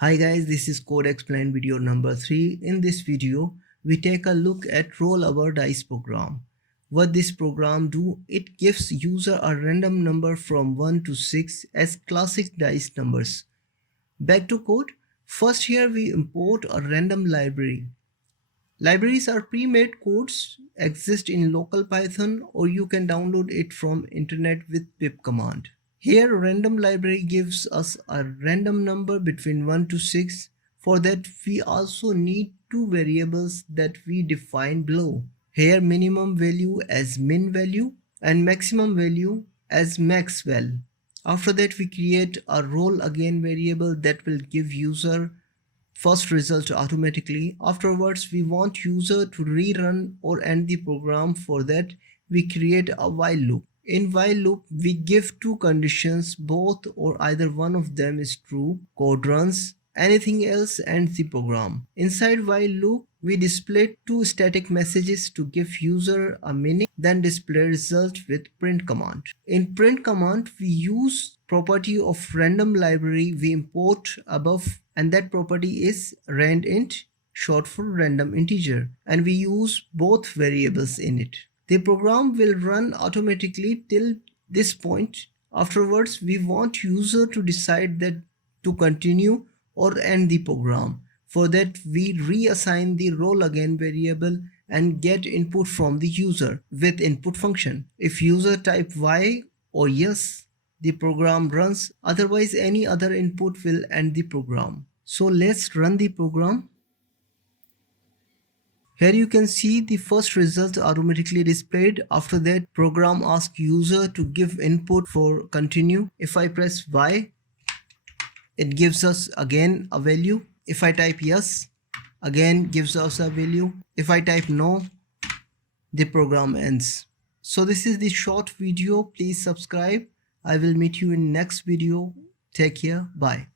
Hi guys, this is Code Explain video number 3. In this video, we take a look at Roll Our Dice program. What this program do, it gives user a random number from 1 to 6 as classic dice numbers. Back to code. First here we import a random library. Libraries are pre-made codes, exist in local Python, or you can download it from internet with pip command. Here random library gives us a random number between 1 to 6. For that we also need two variables that we define below. Here minimum value as min value and maximum value as max val. After that we create a roll again variable that will give user first result automatically. Afterwards we want user to rerun or end the program. For that we create a while loop. In while loop, we give two conditions, both or either one of them is true. Code runs, anything else ends the program. Inside while loop, we display two static messages to give user a meaning, then display result with print command. In print command, we use property of random library we import above, and that property is randint, short for random integer, and we use both variables in it. The program will run automatically till this point. Afterwards, we want user to decide that to continue or end the program. For that, we reassign the roll again variable and get input from the user with input function. If user type Y or yes, the program runs. Otherwise, any other input will end the program. So let's run the program. Here you can see the first result automatically displayed. After that, program asks user to give input for continue. If I press Y, it gives us again a value. If I type yes, again gives us a value. If I type no, the program ends. So this is the short video. Please subscribe. I will meet you in next video. Take care. Bye.